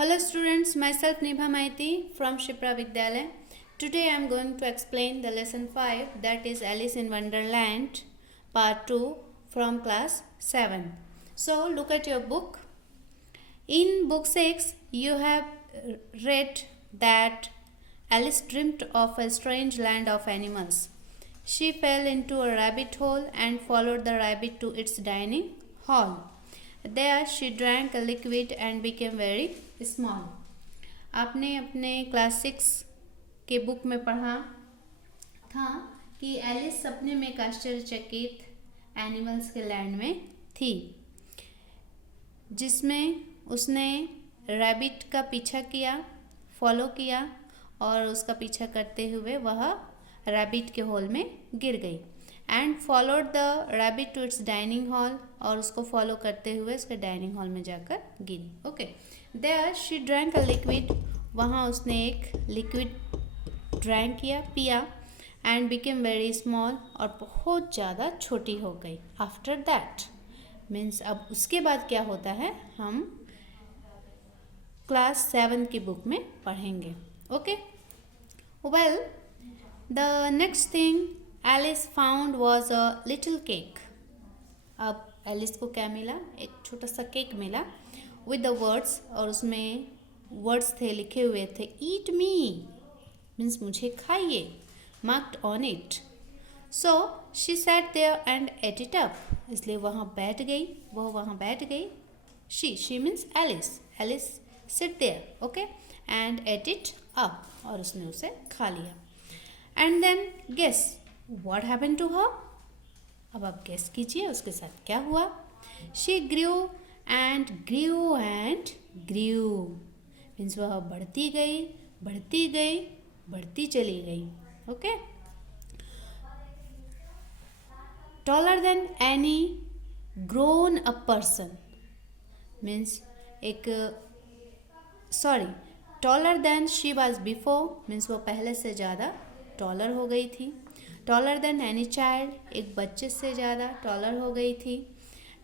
Hello students, myself Nibha Maiti from Shipra Vidyalaya. Today I am going to explain the lesson 5, that is Alice in Wonderland part 2 from class 7. So look at your book. In book 6 you have read that Alice dreamt of a strange land of animals. She fell into a rabbit hole and followed the rabbit to its dining hall. There she drank a liquid and became very small. आपने अपने class 6 के book में पढ़ा था कि Alice सपने में एक आश्चर्यचकित एनिमल्स के लैंड में थी, जिसमें उसने रैबिट का पीछा किया, फॉलो किया और उसका पीछा करते हुए वह रैबिट के होल में गिर गई. And followed the rabbit to its dining hall, और उसको फॉलो करते हुए उसके डाइनिंग हॉल में जाकर गिरी. Okay, there she drank a liquid, वहाँ उसने एक लिक्विड ड्रैंक किया, पिया. एंड बिकेम वेरी स्मॉल, और बहुत ज़्यादा छोटी हो गई. आफ्टर दैट मीन्स अब उसके बाद क्या होता है हम क्लास 7 की बुक में पढ़ेंगे. Okay, well the next thing Alice found was a little cake. अब एलिस को क्या मिला? एक छोटा सा केक मिला विद द वर्ड्स, और उसमें वर्ड्स थे, लिखे हुए थे, ईट मी मीन्स मुझे खाइए, marked on it. So she sat there and ate it up, इसलिए वहाँ बैठ गई, वह वहाँ बैठ गई. She means Alice sit there, okay, and ate it up, और उसने उसे खा लिया. And then guess what happened to her. अब आप गेस कीजिए उसके साथ क्या हुआ. She grew and grew and grew means वह बढ़ती गई, बढ़ती गई, बढ़ती चली गई. Okay, taller than any grown up person means taller than she was before means वो पहले से ज़्यादा टॉलर हो गई थी. टॉलर देन एनी चाइल्ड, एक बच्चे से ज़्यादा टॉलर हो गई थी.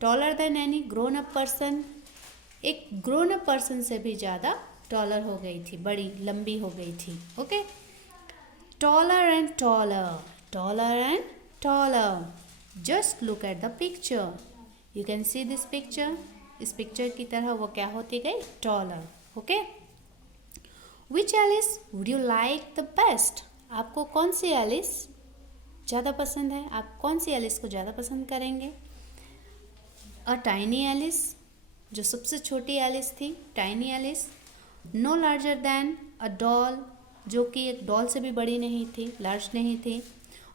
Taller than any grown up person, एक ग्रोन अप पर्सन से भी ज़्यादा टॉलर हो गई थी, बड़ी लंबी हो गई थी. Okay, taller and taller, taller and taller. Just look at the picture, you can see this picture. इस पिक्चर की तरह वो क्या होती गई? Taller. Okay, which Alice would you like the best. आपको कौन सी एलिस ज़्यादा पसंद है? आप कौन सी एलिस को ज़्यादा पसंद करेंगे? अ टाइनी एलिस, जो सबसे छोटी एलिस थी, tiny Alice. No larger than a doll, जो कि एक डॉल से भी बड़ी नहीं थी, लार्ज नहीं थी.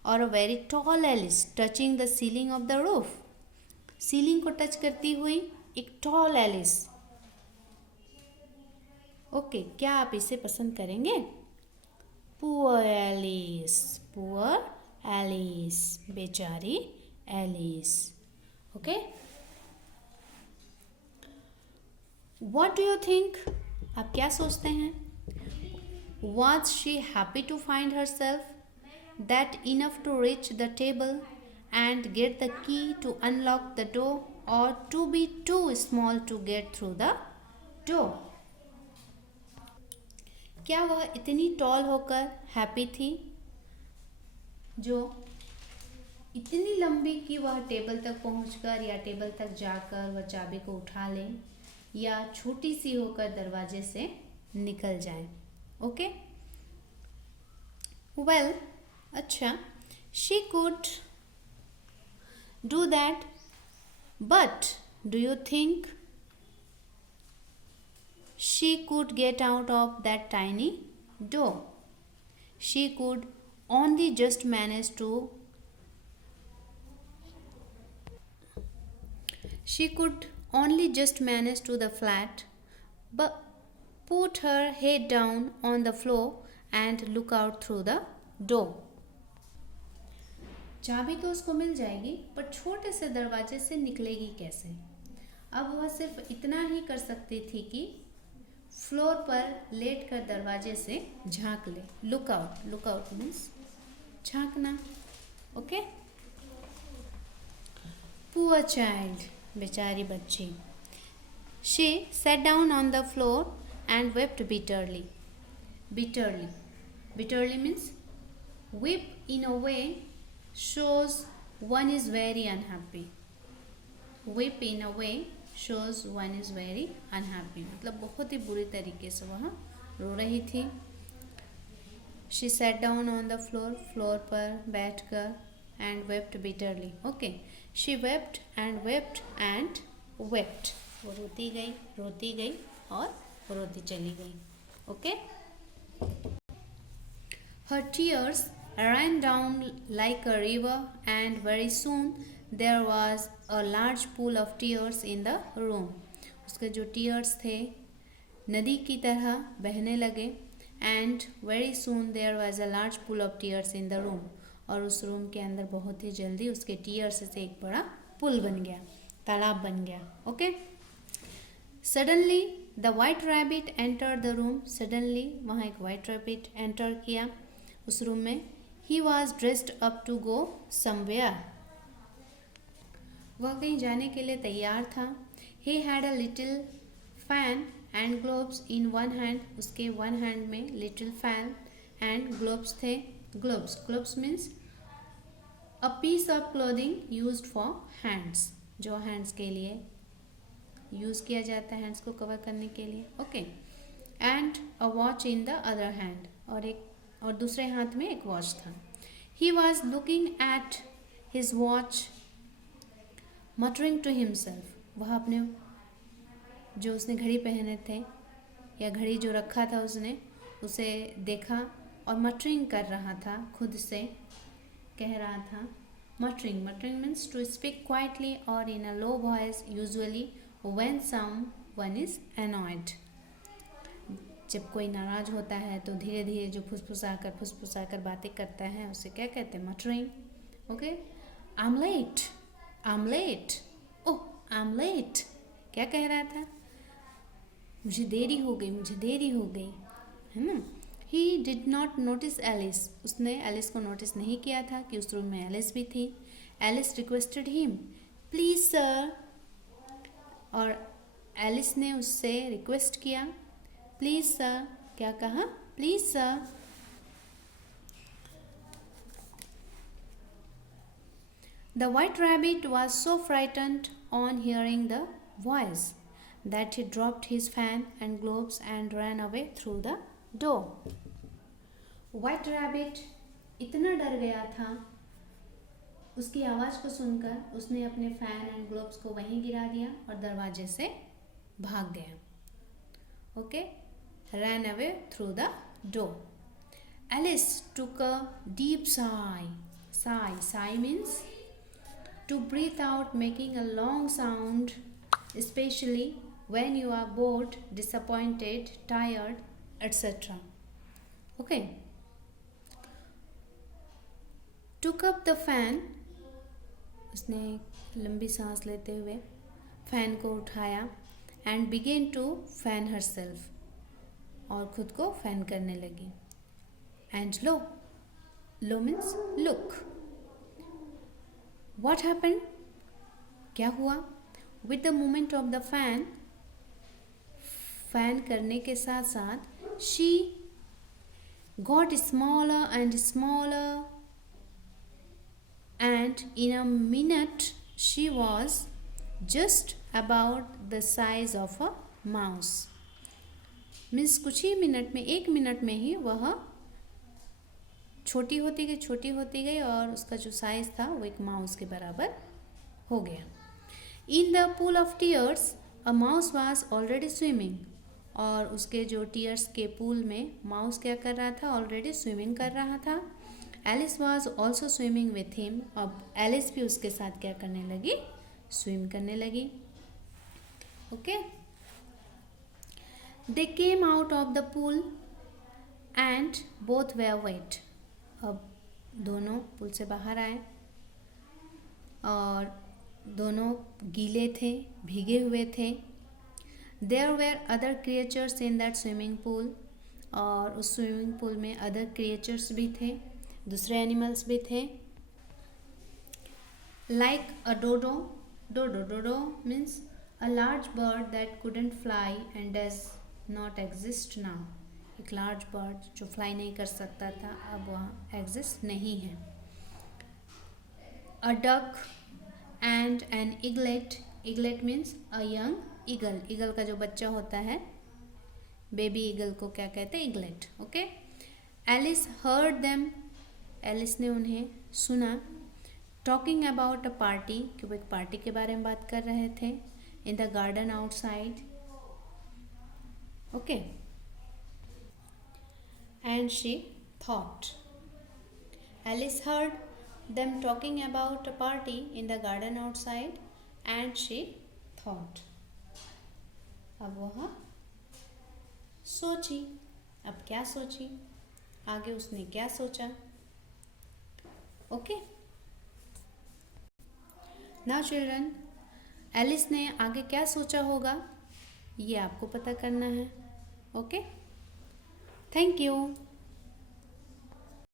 और a very tall Alice touching the ceiling of the roof, ceiling को टच करती हुई एक टॉल एलिस. ओके, क्या आप इसे पसंद करेंगे? पुअर एलिस, पुअर एलिस, बेचारी Alice. Okay, what do you think, आप क्या सोचते हैं? Was she happy to find herself that enough to reach the table and get the key to unlock the door, और to be too small to get through the door. क्या वह इतनी toll होकर happy थी, जो इतनी लंबी कि वह टेबल तक पहुंचकर या टेबल तक जाकर वह चाबी को उठा ले, या छोटी सी होकर दरवाजे से निकल जाए? ओके, वेल, अच्छा, she could do that, but do you think she could get out of that tiny door? She could only just manage to the flat, but put her head down on the floor and look out through the door. चाबी तो उसको मिल जाएगी, पर छोटे से दरवाजे से निकलेगी कैसे? अब वह सिर्फ इतना ही कर सकती थी कि फ्लोर पर लेटकर दरवाजे से झांक ले. लुक आउट मीन्स झांकना. ओके, पुअर चाइल्ड, बेचारी बच्ची. She sat down on the floor and wept bitterly. Bitterly. Bitterly means weep in a way shows one is very unhappy. Weep in a way shows one is very unhappy. मतलब बहुत ही बुरी तरीके से वह रो रही थी. She sat down on the floor. Floor पर बैठकर and wept bitterly. Okay. She wept and wept and wept. वो रोती गई और रोती चली गई. Okay. Her tears ran down like a river, and very soon there was a large pool of tears in the room. उसके जो tears थे नदी की तरह बहने लगे. And very soon there was a large pool of tears in the room. और उस रूम के अंदर बहुत ही जल्दी उसके tears से एक बड़ा पुल बन गया, तालाब बन गया. Okay. Suddenly the white rabbit entered the room. Suddenly वहाँ एक white rabbit enter किया उस रूम में. He was dressed up to go somewhere. वह कहीं जाने के लिए तैयार था. He had a little fan and gloves in one hand. उसके one hand में little fan and gloves थे. Gloves means a piece of clothing used for hands. जो hands के लिए यूज़ किया जाता है hands को कवर करने के लिए. Okay. And a watch in the other hand. और दूसरे हाथ में एक वॉच था. He was looking at his watch, muttering to himself. वह अपने जो उसने घड़ी पहने थे या घड़ी जो रखा था उसने उसे देखा और muttering कर रहा था, खुद से कह रहा था. Muttering means to speak quietly or in a low voice, usually when someone is annoyed. जब कोई नाराज होता है तो धीरे धीरे जो फुसफुसा कर बातें करता है उसे क्या कहते हैं? Muttering. Okay. I'm late. Oh, I'm late. क्या कह रहा था? मुझे देरी हो गई, है ना. He did not notice Alice. उसने एलिस को नोटिस नहीं किया था कि उस रूम में एलिस भी थी. Alice requested him, please sir. और एलिस ने उससे रिक्वेस्ट किया, प्लीज़ सर. क्या कहा? Please sir. The white rabbit was so frightened on hearing the voice that he dropped his fan and gloves and ran away through the door. White rabbit इतना डर गया था उसकी आवाज़ को सुनकर, उसने अपने फैन एंड ग्लोव्स को वहीं गिरा दिया और दरवाजे से भाग गया. Okay. Ran away through the door. Alice took a deep sigh. Sigh means to breathe out, making a long sound, especially when you are bored, disappointed, tired, etc. Okay. Took up the fan. उसने लंबी सांस लेते हुए fan को उठाया and began to fan herself. और खुद को फैन करने लगी. And low means look. What happened? क्या हुआ? With the movement of the fan, fan करने के साथ साथ she got smaller and smaller, and in a minute she was just about the size of a mouse. Means कुछ ही minute में, 1 minute में ही वह छोटी होती गई और उसका जो साइज़ था वो एक माउस के बराबर हो गया. In the pool of tears a mouse was already swimming. और उसके जो टीयर्स के पूल में माउस क्या कर रहा था? ऑलरेडी स्विमिंग कर रहा था. Alice was also swimming with him. अब एलिस भी उसके साथ क्या करने लगी? स्विम करने लगी. Okay. They came out of the pool and both were wet. अब दोनों पुल से बाहर आए और दोनों गीले थे, भीगे हुए थे. There were other creatures in that swimming pool. और उस स्विमिंग पूल में अदर क्रिएचर्स भी थे, दूसरे एनिमल्स भी थे. Like a dodo. Dodo means a large bird that couldn't fly and does not exist now. एक लार्ज बर्ड जो फ्लाई नहीं कर सकता था अब वहाँ एग्जिस्ट नहीं है। A duck and an eaglet, eaglet means a young eagle, eagle का जो बच्चा होता है बेबी ईगल को क्या कहते हैं, eaglet. Okay, Alice heard them, Alice ने उन्हें सुना। टॉकिंग अबाउट अ पार्टी, कि वो एक पार्टी के बारे में बात कर रहे थे। In the garden outside. Okay, and she thought, Alice heard them talking about a party in the garden outside and she thought. अब वह सोची। अब क्या सोची, आगे उसने क्या सोचा। ओके, नाउ चिल्ड्रन, एलिस ने आगे क्या सोचा होगा ये आपको पता करना है। Okay, thank you.